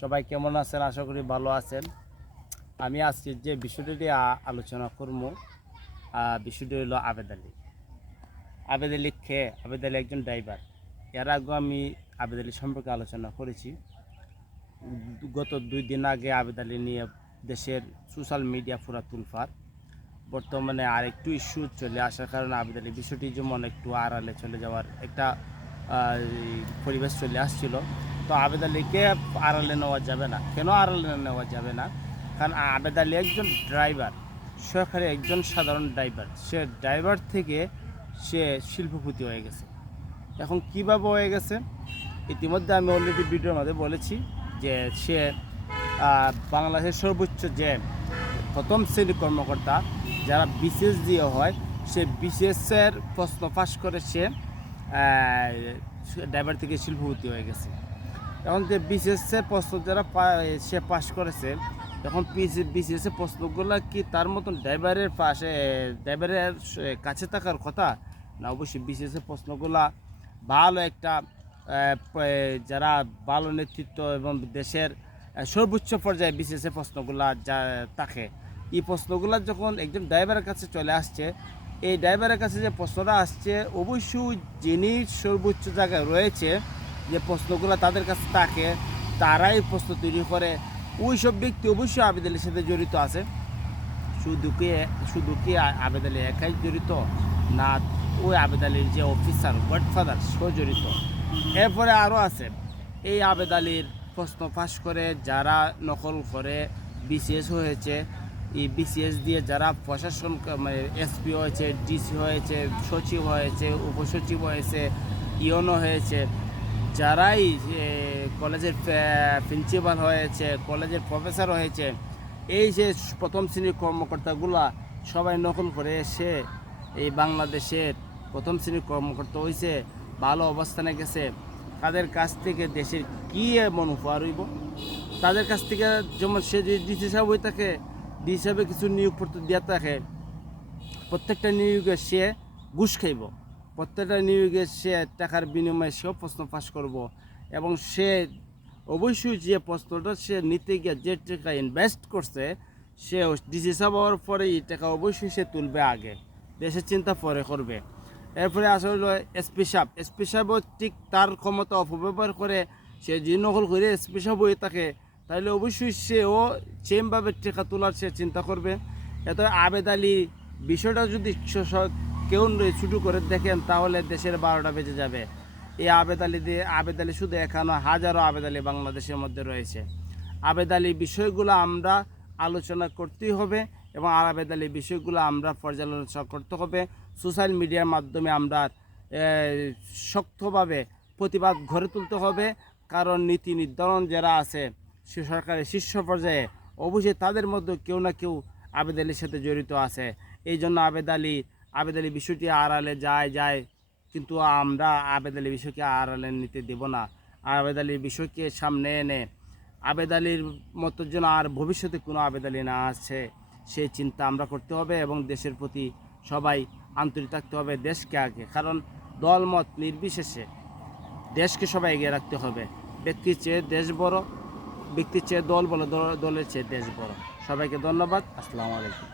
সবাই কেমন আছেন? আশা করি ভালো আছেন। আমি আজকে যে বিষয়টি নিয়ে আলোচনা করব, বিষয়টি হলো আবেদ আলী। আবেদ আলী আবেদ আলী একজন ড্রাইভার। এর আগে আমি আবেদ আলী সম্পর্কে আলোচনা করেছি। গত 2 দিন আগে আবেদ আলী নিয়ে দেশের সোশ্যাল মিডিয়া পুরা তুলফার। বর্তমানে আরেকটু ইস্যু চলে আসার কারণে আবেদ আলী বিষয়টি যেমন একটু আড়ালে চলে যাওয়ার একটা পরিবেশ চলে আসছিল। তো আবেদ আলীকে আড়ালে নেওয়া যাবে না। কেন আড়ালে নেওয়া যাবে না? কারণ আবেদ আলী একজন ড্রাইভার, সরকারি একজন সাধারণ ড্রাইভার। সে ড্রাইভার থেকে সে শিল্পপতি হয়ে গেছে। এখন কীভাবে হয়ে গেছে? ইতিমধ্যে আমি অলরেডি ভিডিওর মধ্যে বলেছি যে সে বাংলাদেশের সর্বোচ্চ যে প্রথম শ্রেণীর কর্মকর্তা, যারা বিসিএস দিয়ে হয়, সে বিসিএসের প্রশ্ন পাশ করে সে ড্রাইভার থেকে শিল্পপতি হয়ে গেছে। এখন যে বিসিএসের প্রশ্ন যারা সে পাশ করেছে, এখন বিসিএসের প্রশ্নগুলো কি তার মতন ড্রাইভারের কাছে থাকার কথা না? অবশ্যই বিসিএসের প্রশ্নগুলা ভালো একটা যারা ভালো নেতৃত্ব এবং দেশের সর্বোচ্চ পর্যায়ে বিসিএসের প্রশ্নগুলা যা থাকে, এই প্রশ্নগুলো যখন একজন ড্রাইভারের কাছে চলে আসছে, এই ড্রাইভারের কাছে যে প্রশ্নটা আসছে, অবশ্যই যিনি সর্বোচ্চ জায়গায় রয়েছে, যে প্রশ্নগুলো তাদের কাছে থাকে, তারাই প্রশ্ন তৈরি করে। ওই সব ব্যক্তি অবশ্যই আবেদ আলীর সাথে জড়িত আছে। শুধু কি আবেদ আলী একাই জড়িত না? ওই আবেদ আলীর যে অফিসার গডফাদার, সেও জড়িত। এরপরে আরও আছে, এই আবেদ আলীর প্রশ্ন ফাঁস করে যারা নকল করে বিসিএস হয়েছে, এই বিসিএস দিয়ে যারা প্রশাসন এসপি হয়েছে, ডিসি হয়েছে, সচিব হয়েছে, উপসচিব হয়েছে, ইওনো হয়েছে, যারাই কলেজের প্রিন্সিপাল হয়েছে, কলেজের প্রফেসর হয়েছে, এই যে প্রথম শ্রেণীর কর্মকর্তাগুলা সবাই নকল করে এসে এই বাংলাদেশের প্রথম শ্রেণীর কর্মকর্তা হয়েছে, ভালো অবস্থানে গেছে। তাদের কাছ থেকে দেশের কী এমন উপহার হইব? তাদের কাছ থেকে যেমন সে যদি ডিসি সাহেব হয়ে থাকে, ডিসি সাহেবে কিছু নিয়োগপত্র দিয়ে থাকে, প্রত্যেকটা নিয়োগে সে ঘুষ খাইব, প্রত্যেকটা নিয়োগে সে টাকার বিনিময়ে সেও প্রশ্ন ফাঁস করব। এবং সে অবশ্যই যে প্রশ্নটা সে নিতে গিয়ে যে টাকা ইনভেস্ট করছে, সে ডিসি সাহেব হওয়ার পরে এই টাকা অবশ্যই সে তুলবে, আগে দেশের চিন্তা পরে করবে। এরপরে আসলে এসপি সাহেবও ঠিক তার ক্ষমতা অপব্যবহার করে সে যে নকল করে এসপি সাহেব হয়ে থাকে, তাহলে অবশ্যই সেও সেমভাবে টাকা তোলার সে চিন্তা করবে। এত আবেদ আলী বিষয়টা যদি কেউ ছুটু করে দেখেন, তাহলে দেশের 12টা বেজে যাবে। এই আবেদ আলী শুধু এখানে হাজারো আবেদ আলী বাংলাদেশের মধ্যে রয়েছে। আবেদ আলী বিষয়গুলো আমরা আলোচনা করতেই হবে এবং আবেদ আলী বিষয়গুলো আমরা পর্যালোচনা করতে হবে। সোশ্যাল মিডিয়ার মাধ্যমে আমরা শক্তভাবে প্রতিবাদ গড়ে তুলতে হবে। কারণ নীতি নির্ধারণ যারা আছে সে সরকারের শীর্ষ পর্যায়ে, অবশ্যই তাদের মধ্যে কেউ না কেউ আবেদ আলীর সাথে জড়িত আছে। এই জন্য আবেদ আলী বিষয়টি আড়ালে যায়, কিন্তু আমরা আবেদ আলী বিষয়কে আড়ালে নিতে দেব না। আবেদ আলীর বিষয়কে সামনে এনে আবেদ আলীর মতো যেন আর ভবিষ্যতে কোনো আবেদ আলী না আসে, সেই চিন্তা আমরা করতে হবে এবং দেশের প্রতি সবাই আন্তরিক থাকতে হবে, দেশকে আগে। কারণ দলমত নির্বিশেষে দেশকে সবাই এগিয়ে রাখতে হবে। ব্যক্তির চেয়ে দেশ বড়, ব্যক্তির চেয়ে দল বড়, দলের চেয়ে দেশ বড়। সবাইকে ধন্যবাদ। আসসালামু আলাইকুম।